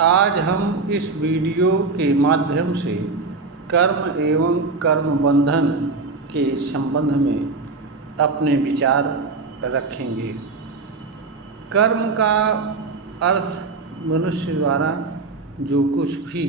आज हम इस वीडियो के माध्यम से कर्म एवं कर्म बंधन के संबंध में अपने विचार रखेंगे। कर्म का अर्थ मनुष्य द्वारा जो कुछ भी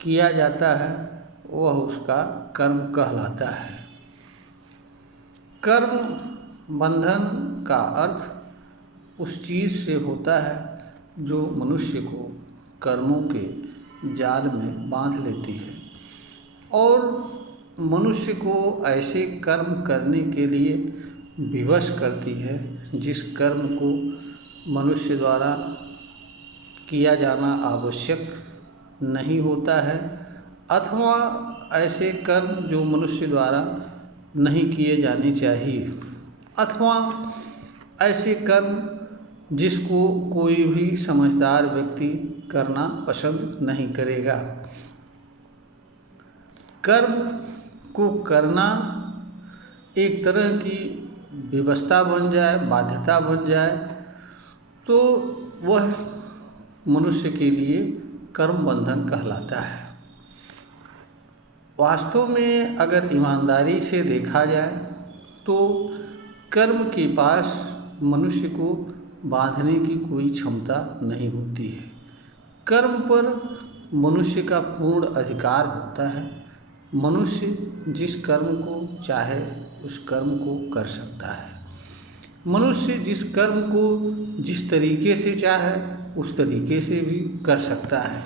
किया जाता है वह उसका कर्म कहलाता है। कर्म बंधन का अर्थ उस चीज़ से होता है जो मनुष्य को कर्मों के जाल में बांध लेती है और मनुष्य को ऐसे कर्म करने के लिए विवश करती है जिस कर्म को मनुष्य द्वारा किया जाना आवश्यक नहीं होता है, अथवा ऐसे कर्म जो मनुष्य द्वारा नहीं किए जाने चाहिए, अथवा ऐसे कर्म जिसको कोई भी समझदार व्यक्ति करना पसंद नहीं करेगा। कर्म को करना एक तरह की व्यवस्था बन जाए, बाध्यता बन जाए, तो वह मनुष्य के लिए कर्म बंधन कहलाता है। वास्तव में अगर ईमानदारी से देखा जाए तो कर्म के पास मनुष्य को बांधने की कोई क्षमता नहीं होती है। कर्म पर मनुष्य का पूर्ण अधिकार होता है। मनुष्य जिस कर्म को चाहे उस कर्म को कर सकता है। मनुष्य जिस कर्म को जिस तरीके से चाहे उस तरीके से भी कर सकता है।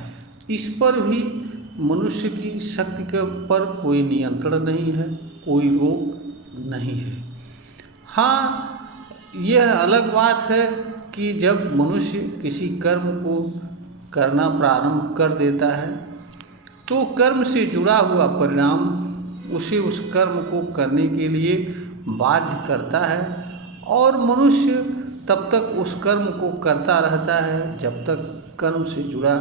इस पर भी मनुष्य की शक्ति के पर कोई नियंत्रण नहीं है, कोई रोक नहीं है। हाँ, यह अलग बात है कि जब मनुष्य किसी कर्म को करना प्रारंभ कर देता है तो कर्म से जुड़ा हुआ परिणाम उसे उस कर्म को करने के लिए बाध्य करता है और मनुष्य तब तक उस कर्म को करता रहता है जब तक कर्म से जुड़ा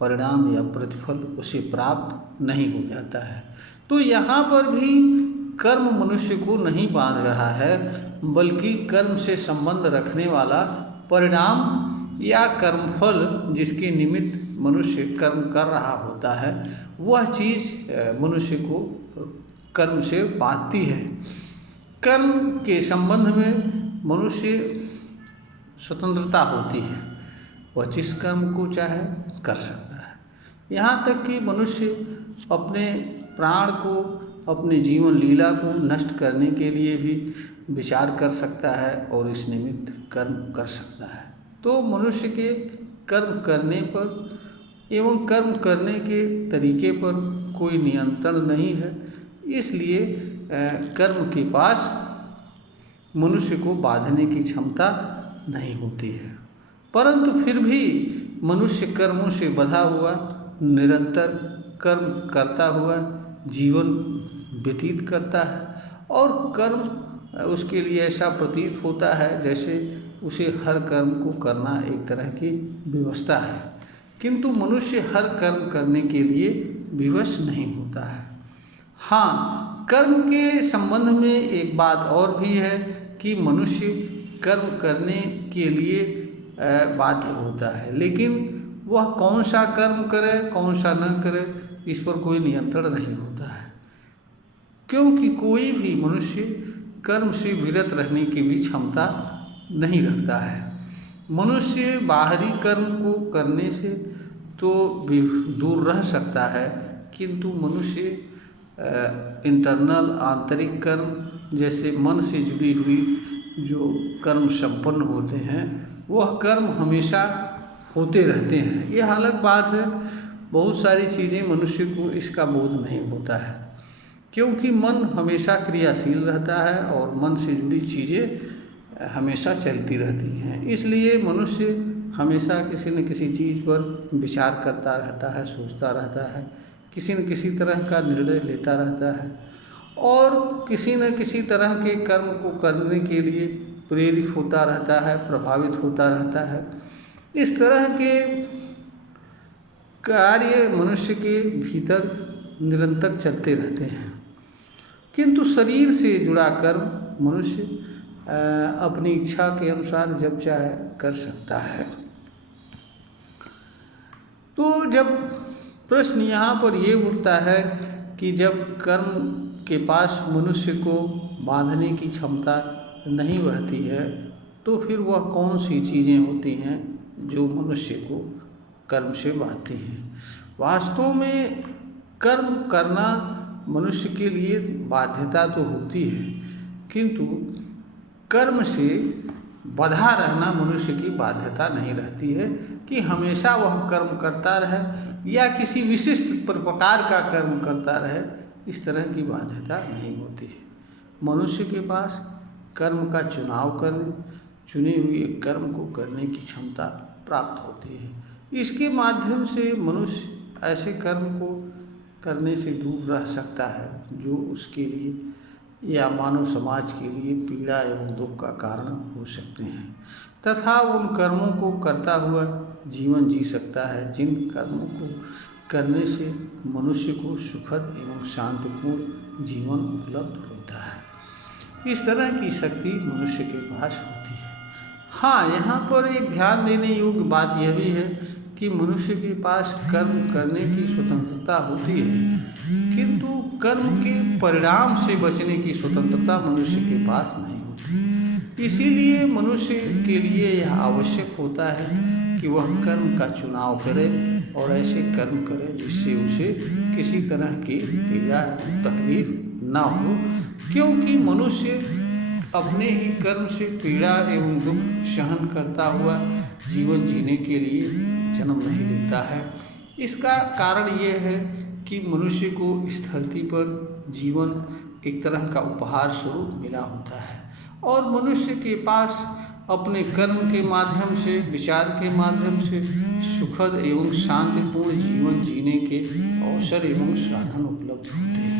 परिणाम या प्रतिफल उसे प्राप्त नहीं हो जाता है। तो यहाँ पर भी कर्म मनुष्य को नहीं बांध रहा है, बल्कि कर्म से संबंध रखने वाला परिणाम या कर्मफल जिसके निमित्त मनुष्य कर्म कर रहा होता है वह चीज़ मनुष्य को कर्म से बांधती है। कर्म के संबंध में मनुष्य स्वतंत्रता होती है, वह जिस कर्म को चाहे कर सकता है। यहाँ तक कि मनुष्य अपने प्राण को, अपने जीवन लीला को नष्ट करने के लिए भी विचार कर सकता है और इस निमित्त कर्म कर सकता है। तो मनुष्य के कर्म करने पर एवं कर्म करने के तरीके पर कोई नियंत्रण नहीं है, इसलिए कर्म के पास मनुष्य को बांधने की क्षमता नहीं होती है। परंतु फिर भी मनुष्य कर्मों से बंधा हुआ निरंतर कर्म करता हुआ जीवन व्यतीत करता है और कर्म उसके लिए ऐसा प्रतीत होता है जैसे उसे हर कर्म को करना एक तरह की व्यवस्था है, किंतु मनुष्य हर कर्म करने के लिए विवश नहीं होता है। हाँ, कर्म के संबंध में एक बात और भी है कि मनुष्य कर्म करने के लिए बाध्य होता है, लेकिन वह कौन सा कर्म करे कौन सा न करे इस पर कोई नियंत्रण नहीं होता है, क्योंकि कोई भी मनुष्य कर्म से विरत रहने की भी क्षमता नहीं रखता है। मनुष्य बाहरी कर्म को करने से तो दूर रह सकता है, किंतु मनुष्य इंटरनल आंतरिक कर्म जैसे मन से जुड़ी हुई जो कर्म संपन्न होते हैं वह कर्म हमेशा होते रहते हैं। यह अलग बात है, बहुत सारी चीज़ें मनुष्य को इसका बोध नहीं होता है, क्योंकि मन हमेशा क्रियाशील रहता है और मन से जुड़ी चीज़ें हमेशा चलती रहती हैं। इसलिए मनुष्य हमेशा किसी न किसी चीज़ पर विचार करता रहता है, सोचता रहता है, किसी न किसी तरह का निर्णय लेता रहता है और किसी न किसी तरह के कर्म को करने के लिए प्रेरित होता रहता है, प्रभावित होता रहता है। इस तरह के कार्य मनुष्य के भीतर निरंतर चलते रहते हैं, किंतु शरीर से जुड़ा कर्म मनुष्य अपनी इच्छा के अनुसार जब चाहे कर सकता है। तो जब प्रश्न यहाँ पर ये उठता है कि जब कर्म के पास मनुष्य को बांधने की क्षमता नहीं रहती है, तो फिर वह कौन सी चीज़ें होती हैं जो मनुष्य को कर्म से बांधती हैं। वास्तव में कर्म करना मनुष्य के लिए बाध्यता तो होती है, किंतु कर्म से बंधा रहना मनुष्य की बाध्यता नहीं रहती है कि हमेशा वह कर्म करता रहे या किसी विशिष्ट प्रकार का कर्म करता रहे, इस तरह की बाध्यता नहीं होती है। मनुष्य के पास कर्म का चुनाव करने, चुने हुए कर्म को करने की क्षमता प्राप्त होती है। इसके माध्यम से मनुष्य ऐसे कर्म को करने से दूर रह सकता है जो उसके लिए या मानव समाज के लिए पीड़ा एवं दुख का कारण हो सकते हैं, तथा उन कर्मों को करता हुआ जीवन जी सकता है जिन कर्मों को करने से मनुष्य को सुखद एवं शांतिपूर्ण जीवन उपलब्ध होता है। इस तरह की शक्ति मनुष्य के पास होती है। हाँ, यहाँ पर एक ध्यान देने योग्य बात यह भी है कि मनुष्य के पास कर्म करने की स्वतंत्रता होती है, किंतु कर्म के परिणाम से बचने की स्वतंत्रता मनुष्य के पास नहीं होती। इसीलिए मनुष्य के लिए यह आवश्यक होता है कि वह कर्म का चुनाव करे और ऐसे कर्म करे जिससे उसे किसी तरह की पीड़ा तकलीफ न हो, क्योंकि मनुष्य अपने ही कर्म से पीड़ा एवं दुख सहन करता हुआ जीवन जीने के लिए जन्म नहीं लेता है। इसका कारण यह है कि मनुष्य को इस धरती पर जीवन एक तरह का उपहार स्वरूप मिला होता है और मनुष्य के पास अपने कर्म के माध्यम से, विचार के माध्यम से सुखद एवं शांतिपूर्ण जीवन जीने के अवसर एवं साधन उपलब्ध होते हैं।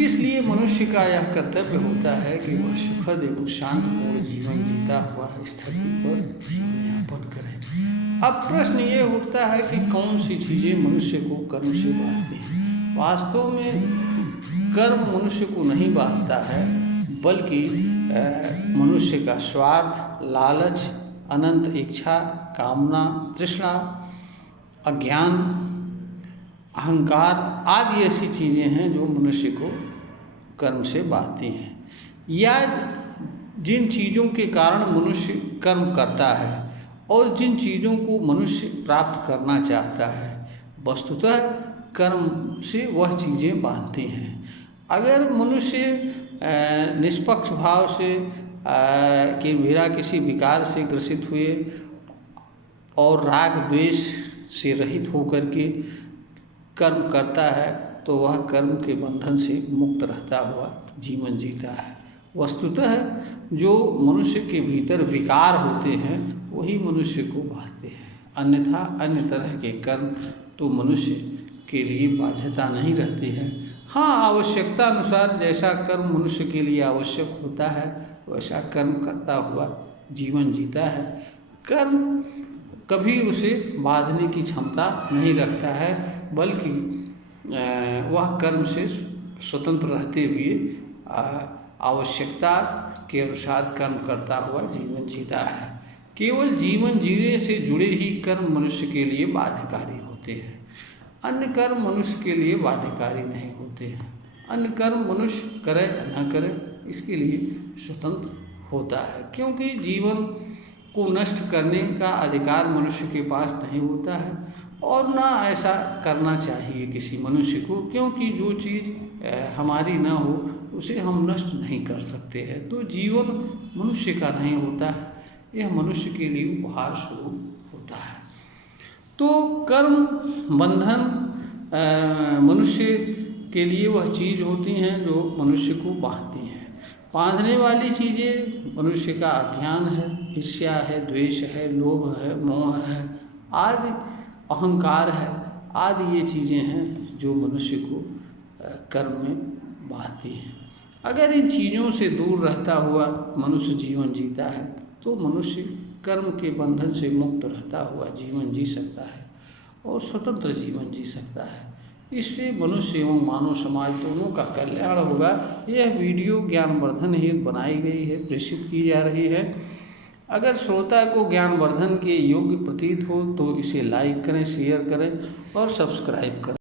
इसलिए मनुष्य का यह कर्तव्य होता है कि वह सुखद एवं शांतिपूर्ण जीवन जीता हुआ इस धरती पर जीवन यापन करे। अब प्रश्न ये उठता है कि कौन सी चीज़ें मनुष्य को कर्म से बांधती हैं। वास्तव में कर्म मनुष्य को नहीं बांधता है, बल्कि मनुष्य का स्वार्थ, लालच, अनंत इच्छा, कामना, तृष्णा, अज्ञान, अहंकार आदि ऐसी चीज़ें हैं जो मनुष्य को कर्म से बांधती हैं, या जिन चीज़ों के कारण मनुष्य कर्म करता है और जिन चीज़ों को मनुष्य प्राप्त करना चाहता है, वस्तुतः कर्म से वह चीज़ें बांधती हैं। अगर मनुष्य निष्पक्ष भाव से कि बिना किसी विकार से ग्रसित हुए और राग द्वेष से रहित होकर के कर्म करता है, तो वह कर्म के बंधन से मुक्त रहता हुआ जीवन जीता है। वस्तुतः जो मनुष्य के भीतर विकार होते हैं वही मनुष्य को बांधते हैं, अन्यथा अन्य तरह के कर्म तो मनुष्य के लिए बाध्यता नहीं रहती है। हाँ, आवश्यकता अनुसार जैसा कर्म मनुष्य के लिए आवश्यक होता है वैसा कर्म करता हुआ जीवन जीता है। कर्म कभी उसे बांधने की क्षमता नहीं रखता है, बल्कि वह कर्म से स्वतंत्र रहते हुए आवश्यकता के अनुसार कर्म करता हुआ जीवन जीता है। केवल जीवन जीने से जुड़े ही कर्म मनुष्य के लिए बाध्यकारी होते हैं, अन्य कर्म मनुष्य के लिए बाध्यकारी नहीं होते हैं। अन्य कर्म मनुष्य करे न करे इसके लिए स्वतंत्र होता है, क्योंकि जीवन को नष्ट करने का अधिकार मनुष्य के पास नहीं होता है और ना ऐसा करना चाहिए किसी मनुष्य को, क्योंकि जो चीज़ हमारी ना हो उसे हम नष्ट नहीं कर सकते हैं। तो जीवन मनुष्य का नहीं होता है, यह मनुष्य के लिए उपहार स्वरूप होता है। तो कर्म बंधन मनुष्य के लिए वह चीज़ होती हैं जो मनुष्य को बांधती हैं। बांधने वाली चीज़ें मनुष्य का अज्ञान है, ईर्ष्या है, द्वेष है, लोभ है, मोह है आदि, अहंकार है आदि, ये चीज़ें हैं जो मनुष्य को कर्म में बांधती हैं। अगर इन चीज़ों से दूर रहता हुआ मनुष्य जीवन जीता है तो मनुष्य कर्म के बंधन से मुक्त रहता हुआ जीवन जी सकता है और स्वतंत्र जीवन जी सकता है। इससे मनुष्य एवं मानव समाज दोनों का कल्याण होगा। यह वीडियो ज्ञानवर्धन हेतु बनाई गई है, प्रेषित की जा रही है। अगर श्रोता को ज्ञानवर्धन के योग्य प्रतीत हो तो इसे लाइक करें, शेयर करें और सब्सक्राइब करें।